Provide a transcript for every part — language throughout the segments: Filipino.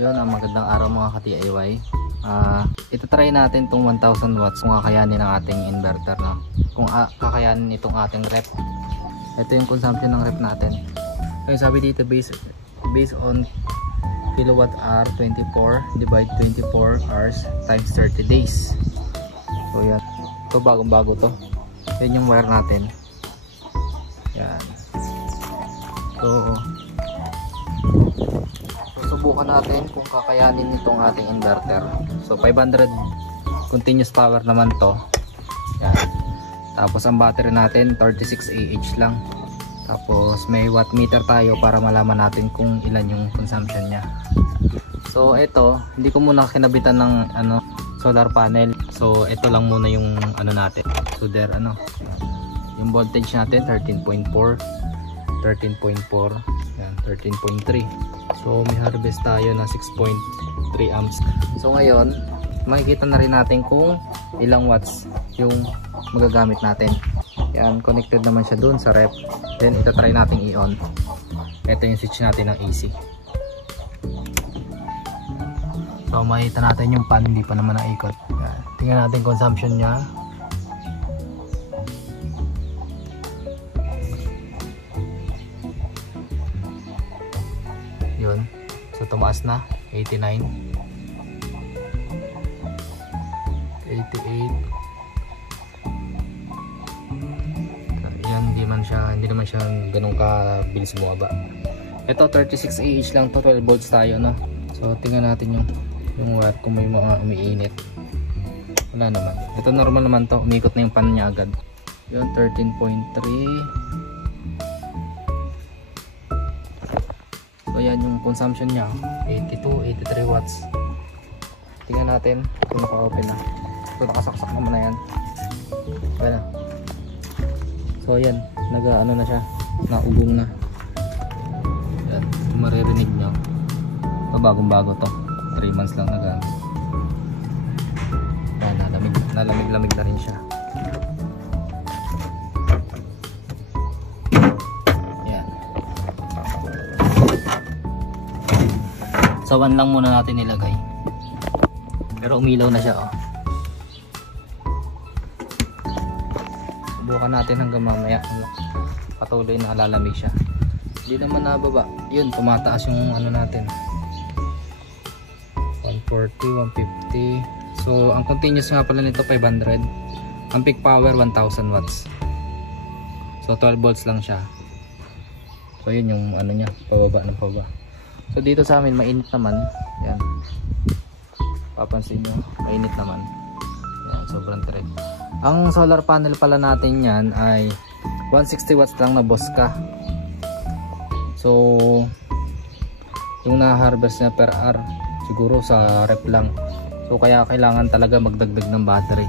Yun, ang magandang araw mga ka-DIY. Ito try natin tong 1000 watts kung kakayanin ng ating inverter, no? Kung kakayanin itong ating rep. Ito yung consumption ng rep natin. Kaya sabi dito based on kilowatt hour 24 divide 24 hours times 30 days. So yan. Ito bagong bago to. Yan yung wire natin. Yan. So subukan natin kung kakayanin itong ating inverter. So 500 continuous power naman to. Yan. Tapos ang battery natin 36 Ah lang. Tapos may watt meter tayo para malaman natin kung ilan yung consumption niya. So ito, hindi ko muna kinabitan ng solar panel. So ito lang muna yung natin. So there yung voltage natin 13.4, 13.4, yan 13.3. So may harvest tayo na 6.3 amps. So ngayon, makikita na rin natin kung ilang watts yung magagamit natin. Yan, connected naman siya dun sa rep. Then ito try natin i-on. Ito yung switch natin ng AC. So makikita natin yung pan, hindi pa naman naikot. Yan. Tingnan natin consumption niya. Yun. So tumaas na 89, 88. Hindi naman siya ganun kabilis bumaba. Ito 36 Ah lang to, 12 volts tayo, no? So tingnan natin yung wire kung may mga umiinit. Wala naman. Ito normal naman to, umikot na yung pan niya agad. Yun 13.3. So yan yung consumption niya, 82, 83 watts. Tingnan natin kung naka-open na. So nakasaksak naman na yan. Wala. So yan, na siya, naugong na. Yan, maririnig nyo. Ito bagong bago to, 3 months lang nagamit. Yan, nalamig na rin siya. Yan. So 1 lang muna natin nilagay. Pero umilaw na siya, oh. Subukan natin hanggang mamaya patuloy na alalamig siya. Hindi naman nababa. Yun, tumataas yung natin. 140, 150. So ang continuous nga pala nito 500. Ang peak power 1000 watts. So 12 volts lang siya. So yun yung niya, pababa ng pababa. So dito sa amin mainit naman. Yan. Papansin nyo, mainit naman. Yan, sobrang trend. Ang solar panel pala natin yan ay 160 watts lang na Bosca. So yung na-harvest na per hour siguro sa rep lang. So kaya kailangan talaga magdagdag ng battery.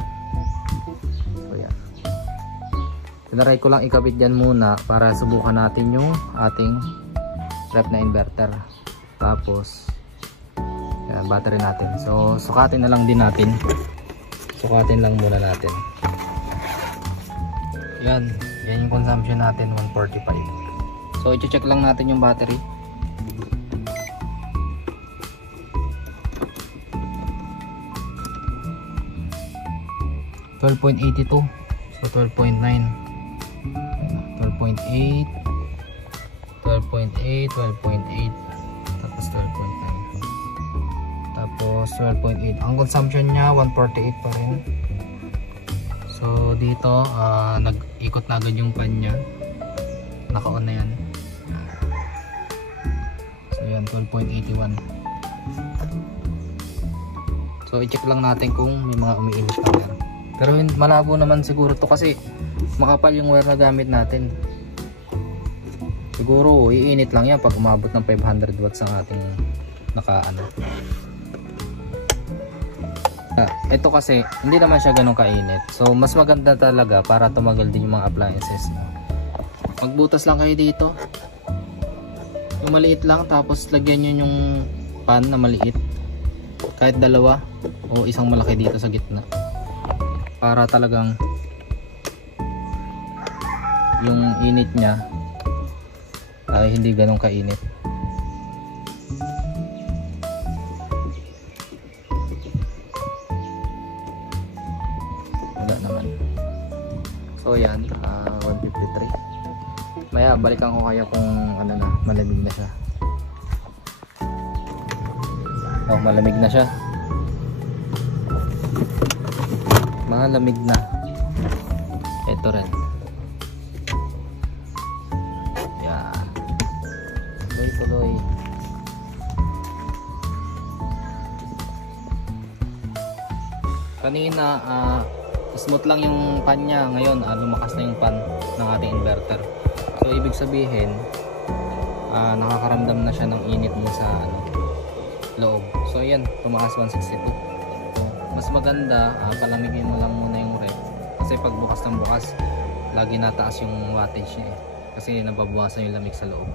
So yan. Tinaray ko lang ikabit dyan muna para subukan natin yung ating rep na inverter. Tapos yan, battery natin. So sukatin na lang din natin. Sukatin lang muna natin. Yan yung consumption natin, 145. So i-check lang natin yung battery. $12.82. So 12.9, 12.8, 12.8, 12.8, tapos 12.9, tapos 12.8. Ang consumption niya 148 pa rin. So dito nag-ikot na agad yung pan niya. Naka-on na yan. So yan 12.81. So i-check lang natin kung may mga umiinit na wire. Pero malabo naman siguro to kasi makapal yung wire na gamit natin. Siguro iinit lang yan pag umabot ng 500 watts ang ating ito kasi hindi naman siya ganun kainit. So mas maganda talaga para tumagal din yung mga appliances. Magbutas lang kayo dito. Yung maliit lang, tapos lagyan nyo yung pan na maliit. Kahit dalawa o isang malaki dito sa gitna. Para talagang yung init niya ay hindi ganun kainit. So yan, 153. Maya balikan ko kaya kung ano na, malamig na siya. Oh, malamig na siya. Malamig na. Ito rin. Yan. Tuloy-tuloy. Kanina smooth lang yung pan niya. Ngayon lumakas na yung pan ng ating inverter. So ibig sabihin nakakaramdam na siya ng init mo sa loob. So ayan, tumaas 162. Mas maganda palamigin mo lang muna yung ref, kasi pag bukas ng bukas lagi nataas yung wattage niya kasi nababawasan yung lamig sa loob.